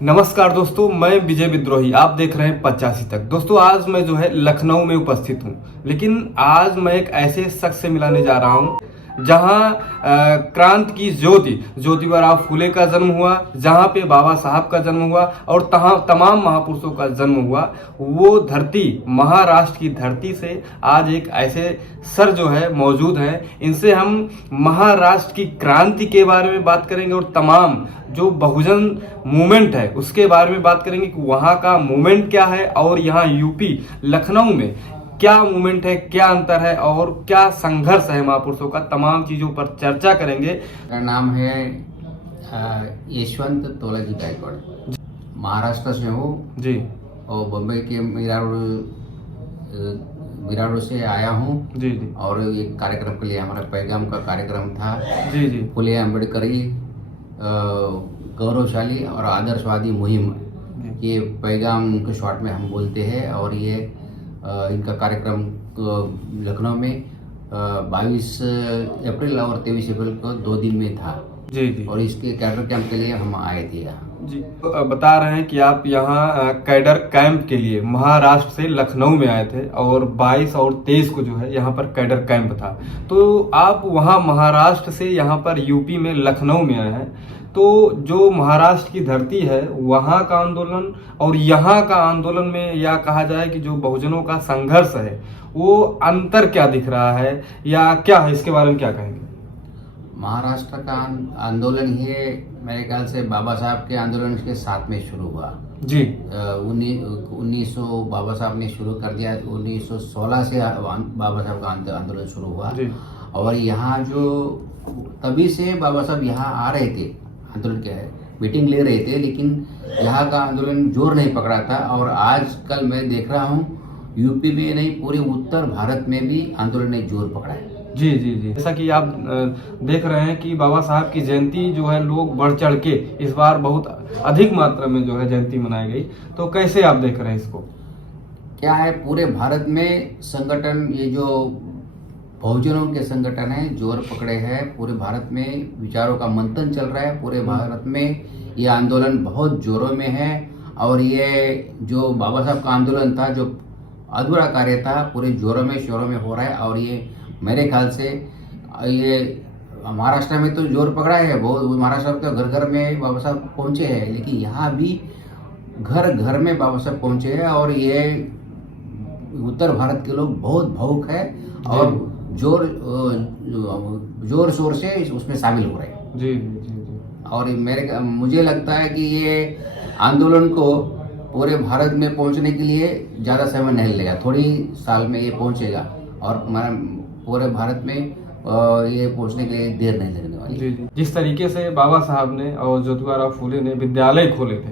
नमस्कार दोस्तों, मैं विजय विद्रोही। आप देख रहे हैं 85 तक। दोस्तों, आज मैं जो है लखनऊ में उपस्थित हूं, लेकिन आज मैं एक ऐसे शख्स से मिलाने जा रहा हूं जहां क्रांति की ज्योतिबा फुले का जन्म हुआ, जहां पे बाबा साहब का जन्म हुआ और तमाम महापुरुषों का जन्म हुआ। वो धरती, महाराष्ट्र की धरती से आज एक ऐसे सर जो है मौजूद हैं। इनसे हम महाराष्ट्र की क्रांति के बारे में बात करेंगे और तमाम जो बहुजन मूवमेंट है उसके बारे में बात करेंगे कि वहाँ का मूवमेंट क्या है और यहाँ यूपी लखनऊ में क्या मूवमेंट है, क्या अंतर है और क्या संघर्ष है महापुरुषों का। तमाम चीजों पर चर्चा करेंगे। मेरा नाम है यशवंत तोलाजी गायकवाड़। महाराष्ट्र से हूँ जी। और बम्बई के मीरा रोड से आया हूँ जी जी। और एक कार्यक्रम के लिए हमारा पैगाम का कार्यक्रम था। जी जी। फुले अम्बेडकरी गौरवशाली और आदर्शवादी मुहिम, ये पैगाम के शॉर्ट में हम बोलते हैं। और ये इनका कार्यक्रम लखनऊ में 22 अप्रैल और 23 अप्रैल को 2 दिन में था। जी जी। और इसके कैडर कैंप के लिए हम आए थे यहाँ। जी, बता रहे हैं कि आप यहाँ कैडर कैंप के लिए महाराष्ट्र से लखनऊ में आए थे और 22 और 23 को जो है यहाँ पर कैडर कैंप था। तो आप वहाँ महाराष्ट्र से यहाँ पर यूपी में लखनऊ में आए हैं। तो जो महाराष्ट्र की धरती है वहाँ का आंदोलन और यहाँ का आंदोलन में, या कहा जाए कि जो बहुजनों का संघर्ष है, वो अंतर क्या दिख रहा है या क्या है, इसके बारे में क्या कहेंगे? महाराष्ट्र का आंदोलन ये मेरे ख्याल से बाबा साहब के आंदोलन के साथ में शुरू हुआ जी। 1900 बाबा साहब ने शुरू कर दिया। 1916 से बाबा साहब का आंदोलन शुरू हुआ जी। और यहाँ जो तभी से बाबा साहब यहाँ आ रहे थे, आंदोलन क्या है, मीटिंग ले रहे थे, लेकिन यहाँ का आंदोलन जोर नहीं पकड़ा था। और आजकल मैं देख रहा हूँ यूपी में नहीं, पूरे उत्तर भारत में भी आंदोलन ने जोर पकड़ा है। जी जी जी। जैसा कि आप देख रहे हैं कि बाबा साहब की जयंती जो है लोग बढ़ चढ़ के इस बार बहुत अधिक मात्रा में जो है जयंती मनाई गई। तो कैसे आप देख रहे हैं इसको? क्या है, पूरे भारत में संगठन, ये जो बहुजनों के संगठन है, जोर पकड़े हैं। पूरे भारत में विचारों का मंथन चल रहा है। पूरे भारत में ये आंदोलन बहुत जोरों में है। और ये जो बाबा साहब का आंदोलन था, जो अधूरा कार्य था, पूरे जोरों में शोरों में हो रहा है। और ये मेरे ख्याल से ये महाराष्ट्र में तो जोर पकड़ा है बहुत। महाराष्ट्र में तो घर घर में बाबा साहब पहुंचे हैं, लेकिन यहाँ भी घर घर में बाबा साहब पहुंचे हैं। और ये उत्तर भारत के लोग बहुत भावुक है और जोर शोर से उसमें शामिल हो रहे हैं। जी जी जी। और मुझे लगता है कि ये आंदोलन को पूरे भारत में पहुंचने के लिए ज़्यादा समय नहीं लगेगा, थोड़ी साल में ये पहुंचेगा। और पूरे भारत में ये पहुंचने के लिए देर नहीं लगने वाली। जी जी। जिस तरीके से बाबा साहब ने और ज्योतिबा फुले ने विद्यालय खोले थे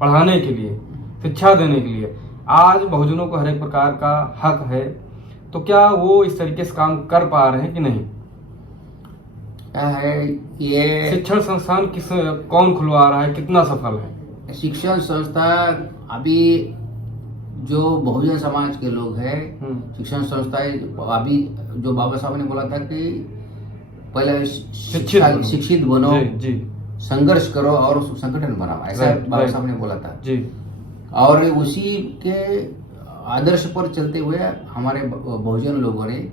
पढ़ाने के लिए, शिक्षा देने के लिए, आज बहुजनों को हर एक प्रकार का हक है। तो क्या वो इस तरीके से काम कर पा रहे हैं कि नहीं? क्या है, ये शिक्षण संस्थान कौन खुलवा रहा है, कितना सफल है? शिक्षण संस्था अभी जो बहुजन समाज के लोग हैं, शिक्षण संस्थाएं अभी जो बाबा साहब ने बोला था कि पहले शिक्षित बनो, जी, संघर्ष करो और संगठन बनाओ, ऐसा बाबा साहब ने बोला था जी। और उसी के आदर्श पर चलते हुए हमारे बहुजन लोगों ने,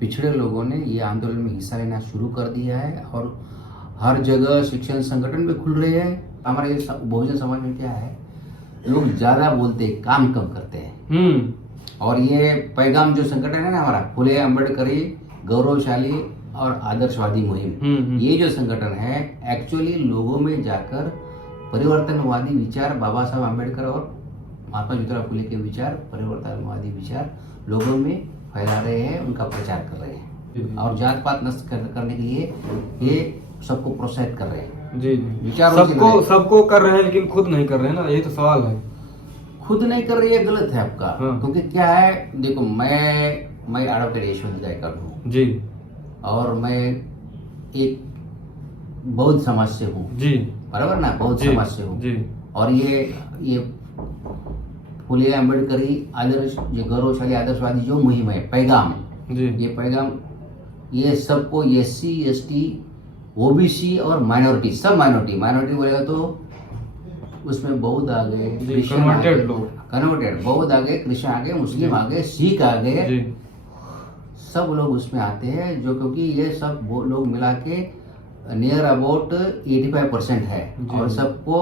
पिछड़े लोगों ने ये आंदोलन में हिस्सा लेना शुरू कर दिया है। और हर जगह शिक्षण संगठन भी खुल रहे हैं। हमारे बहुजन समाज में क्या है, लोग ज्यादा बोलते हैं, काम कम करते हैं। और ये पैगाम जो संगठन है ना हमारा, फुले अम्बेडकरी गौरवशाली और आदर्शवादी मुहिम, ये जो संगठन है एक्चुअली लोगों में जाकर परिवर्तनवादी विचार, बाबा साहब अम्बेडकर और महात्मा ज्योतिबा फुले के विचार, परिवर्तनवादी विचार लोगों में फैला रहे हैं, उनका प्रचार कर रहे हैं। और जात पात नष्ट करने के लिए ये सबको प्रोत्साहित कर रहे हैं। जी जी। सबको कर रहे हैं, लेकिन खुद नहीं कर रहे हैं ना, यही तो सवाल है। खुद नहीं कर रही है, गलत है आपका। क्योंकि क्या है, देखो मैं एडवोकेट यशवंत गायकवाड़ हूँ जी। और मैं एक बौद्ध समाज से हूँ जी, बराबर ना, बौद्ध समाज से हूँ जी। और ये फुले अम्बेडकरी आदर्श, ये गौरवशाली आदर्शवादी जो मुहिम है, पैगाम जी, ये पैगाम ये सबको SC ST OBC और माइनॉरिटी, सब माइनॉरिटी बोलेगा तो उसमें बौद्ध आ गए, कन्वर्टेड लोग, कन्वर्टेड बौद्ध आ गए, क्रिश्चियन आ गए, मुस्लिम आ गए, सिख आ गए, जी सब लोग उसमें आते हैं, जो क्योंकि ये सब वो लोग मिला के नियर अबाउट 85% है। और सबको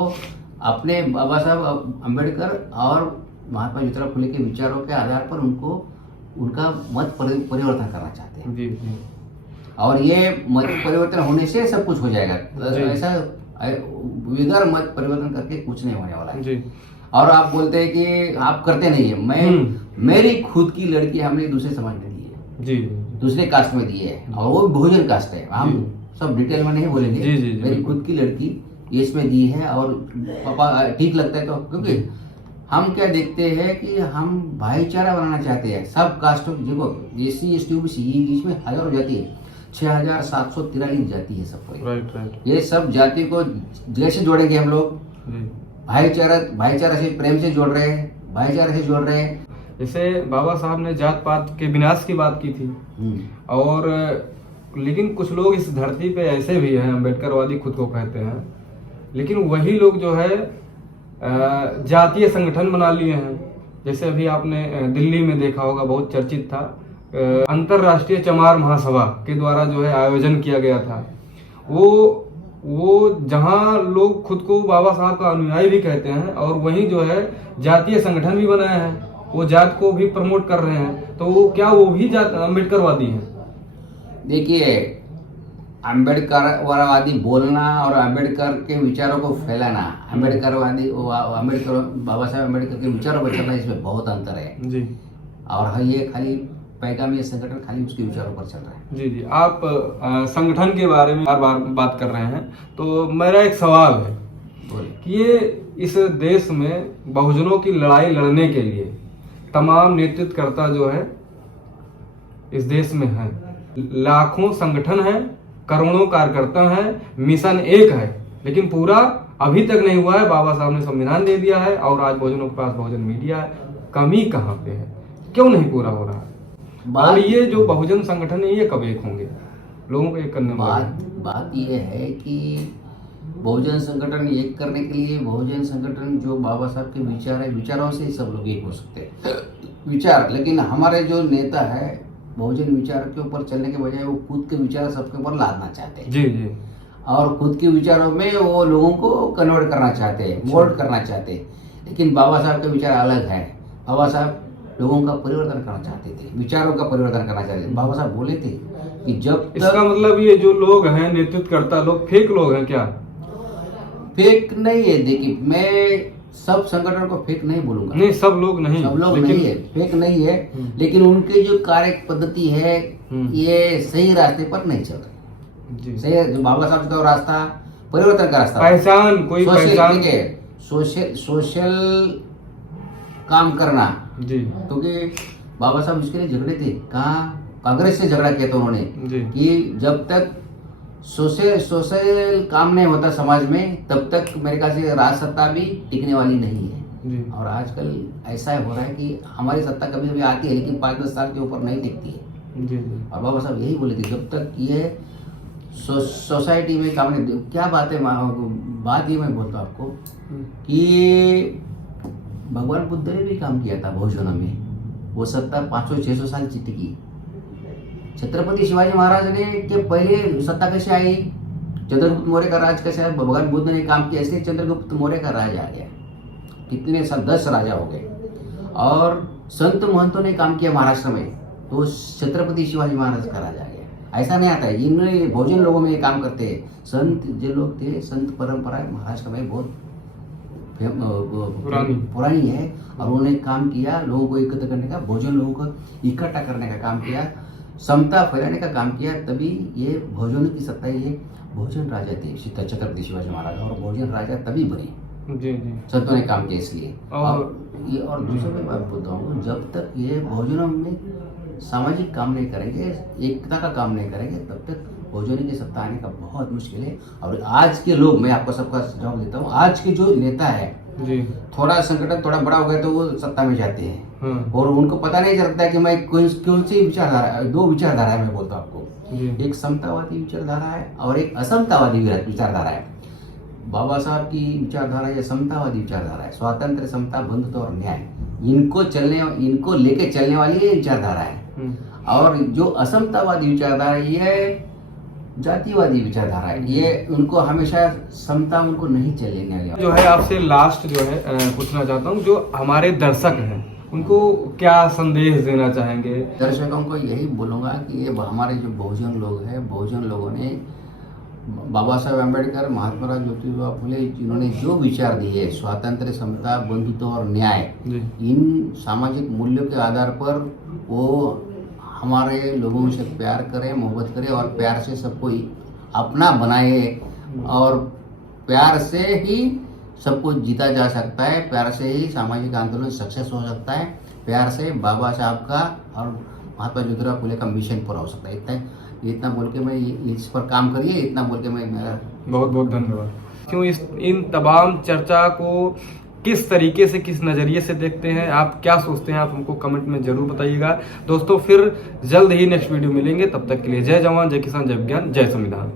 अपने बाबा साहब अम्बेडकर और महात्मा ज्योतिराव फुले के विचारों के आधार पर उनको उनका मत परिवर्तन करना चाहते हैं। जी जी। और ये मत परिवर्तन होने से सब कुछ हो जाएगा, ऐसा विगर मत परिवर्तन करके कुछ नहीं होने वाला है जी। और आप बोलते हैं कि आप करते नहीं है, मैं मेरी खुद की लड़की हमने दूसरे समाज में दी है, जी दूसरे कास्ट में दी है, और वो बहुजन कास्ट है, हम सब डिटेल में नहीं बोलेंगे। जी, जी, जी, मेरी खुद की लड़की इसमें दी है और पापा ठीक लगता है तो, क्योंकि हम क्या देखते हैं कि हम भाईचारा बनाना चाहते हैं सब कास्टों की। देखो एससी एसटी ओबीसी इसमें हजारों जाति है, 6743 जाति है सबको। Right right. ये सब जाति को जैसे जोड़ेंगे हम लोग, भाईचारा से प्रेम से जोड़ रहे हैं, भाईचारे से जोड़ रहे हैं। जैसे बाबा साहब ने जात पात के विनाश की बात की थी, और लेकिन कुछ लोग इस धरती पे ऐसे भी हैं, अम्बेडकरवादी खुद को कहते हैं, लेकिन वही लोग जो है जातीय संगठन बना लिए हैं। जैसे अभी आपने दिल्ली में देखा होगा, बहुत चर्चित था, अंतरराष्ट्रीय चमार महासभा के द्वारा जो है आयोजन किया गया था। वो जहां लोग खुद को बाबा साहब का अनुयायी भी कहते हैं, और वहीं जो है जातीय संगठन भी बनाए हैं, वो जात को भी प्रमोट कर रहे हैं। तो वो क्या वो भी जात अम्बेडकरवादी हैं? देखिए, अम्बेडकरवादी बोलना और अम्बेडकर के विचारों को फैलाना, अम्बेडकर बाबा साहब अम्बेडकर के विचारों पर चलना, इसमें बहुत अंतर है जी। और ये खाली पैगामी संगठन खाली उसके विचारों पर चल रहा है। जी जी। आप संगठन के बारे में बार बार बात कर रहे हैं, तो मेरा एक सवाल है कि ये इस देश में बहुजनों की लड़ाई लड़ने के लिए तमाम नेतृत्वकर्ता जो है इस देश में है, लाखों संगठन है, करोड़ों कार्यकर्ता हैं, मिशन एक है, लेकिन पूरा अभी तक नहीं हुआ है। बाबा साहब ने संविधान दे दिया है और आज बहुजनों के पास बहुजन मीडिया है। कमी कहाँ पे है, क्यों नहीं पूरा हो रहा है? और ये जो बहुजन संगठन है, ये कब एक होंगे, लोगों को एक करने में? बात ये है कि बहुजन संगठन एक करने के लिए, बहुजन संगठन जो बाबा साहब के विचार है, विचारों से सब लोग एक हो सकते हैं विचार। लेकिन हमारे जो नेता है बहुजन विचार के ऊपर चलने के बजाय वो खुद के विचार सबके ऊपर लादना चाहते हैं। जी जी। और खुद के विचारों में वो लोगों को कन्वर्ट करना चाहते हैं, मोल्ड करना चाहते हैं। लेकिन बाबा साहब के विचार अलग है। बाबा साहब लोगों का परिवर्तन करना चाहते थे, विचारों का परिवर्तन करना चाहते थे। बाबा साहब बोले थे कि जब इसका मतलब ये जो लोग हैं नेतृत्वकर्ता लोग फेक लोग हैं क्या? फेक नहीं है। देखिए, मैं सब संगठन को फेक नहीं बोलूंगा, नहीं सब लोग नहीं, सब लोग नहीं है, फेक नहीं है, लेकिन उनके जो कार्य पद्धति है ये सही रास्ते पर नहीं चल रही। सही जो बाबा साहब का रास्ता परिवर्तन का रास्ता, पहचान कोई पहचान के सोशल काम करना जी। क्योंकि बाबा साहब इसके लिए झगड़े थे, कहाँ कांग्रेस से झगड़ा किया था उन्होंने कि जब तक सोशल काम नहीं होता समाज में तब तक मेरे ख्याल से राज सत्ता भी टिकने वाली नहीं है। और आजकल ऐसा हो रहा है कि हमारी सत्ता कभी कभी आती है लेकिन 5-10 साल के ऊपर नहीं टिकती है। और बाबा साहब यही बोले थे, जब तक ये सोसाइटी में काम नहीं, क्या बात है, बात ये मैं बोलता हूँ आपको कि भगवान बुद्ध ने भी काम किया था बहुजनों में, वो सत्ता 500-600 साल टिकी। छत्रपति शिवाजी महाराज ने के पहले सत्ता कैसे आई, चंद्रगुप्त मौर्य का राज कैसे आया, भगवान बुद्ध ने काम किया, इसलिए चंद्रगुप्त मौर्य का राज आ गया। कितने 10 राजा हो गए। और संत महंतों ने काम किया महाराष्ट्र में, तो छत्रपति शिवाजी महाराज का राज आ गया। ऐसा नहीं आता है, इन्होंने बहुजन लोगों में ये काम करते हैं। संत जो लोग थे, संत परंपरा महाराष्ट्र में बहुत पुरानी है और उन्होंने काम किया, लोगों को एकत्र करने का, बहुजन लोगों को इकट्ठा करने का काम किया, समता फैलाने का काम किया। तभी ये बहुजनों की सत्ता, ये बहुजन राजा थे छत्रपति शिवाजी महाराज, और बहुजन राजा तभी बने जी जी, संतों ने काम किया इसलिए। और दूसरी मैं बात बोलता हूँ, जब तक ये बहुजनों में सामाजिक काम नहीं करेंगे, एकता का काम नहीं करेंगे, तब तक बहुजनों की सत्ता आने का बहुत मुश्किल है। और आज के लोग, मैं आपको सबका सुझाव देता हूँ, आज के जो नेता है जी, थोड़ा संगठन थोड़ा बड़ा हो गया तो वो सत्ता में जाते हैं और उनको पता नहीं चलता है कि मैं कौन सी विचारधारा, 2 विचारधारा है मैं बोलता हूँ आपको, एक समतावादी विचारधारा है और एक असमतावादी विचारधारा है। बाबा साहब की विचारधारा ये समतावादी विचारधारा है, स्वातंत्र, समता, बंधुत्व और न्याय, इनको लेके चलने वाली ये विचारधारा है। और जो असमतावादी विचारधारा है ये जातिवादी विचारधारा है, ये उनको हमेशा समता उनको नहीं चलेने वाली। जो है आपसे लास्ट जो है पूछना चाहता हूँ, जो हमारे दर्शक हैं उनको क्या संदेश देना चाहेंगे? दर्शकों को यही बोलूँगा कि ये हमारे जो बहुजन लोग हैं, बहुजन लोगों ने बाबा साहब अम्बेडकर, महात्मा ज्योतिबा फुले, जिन्होंने जो विचार दिए, स्वातंत्र, समता, बंधुत्व और न्याय, इन सामाजिक मूल्यों के आधार पर वो हमारे लोगों से प्यार करें, मोहब्बत करें और प्यार से सबको अपना बनाए और प्यार से ही सबको जीता जा सकता है, प्यार से ही सामाजिक आंदोलन सक्सेस हो सकता है, प्यार से बाबा साहब का और महात्मा ज्योतिबा फुले का मिशन पूरा हो सकता है। इतना बोल के मैं इस पर काम करिए, इतना बोल के मैं मेरा बहुत बहुत धन्यवाद। क्यों इन तमाम चर्चा को किस तरीके से, किस नज़रिए से देखते हैं, आप क्या सोचते हैं, आप हमको कमेंट में जरूर बताइएगा। दोस्तों फिर जल्द ही नेक्स्ट वीडियो मिलेंगे, तब तक के लिए जय जवान, जय किसान, जय विज्ञान, जय संविधान।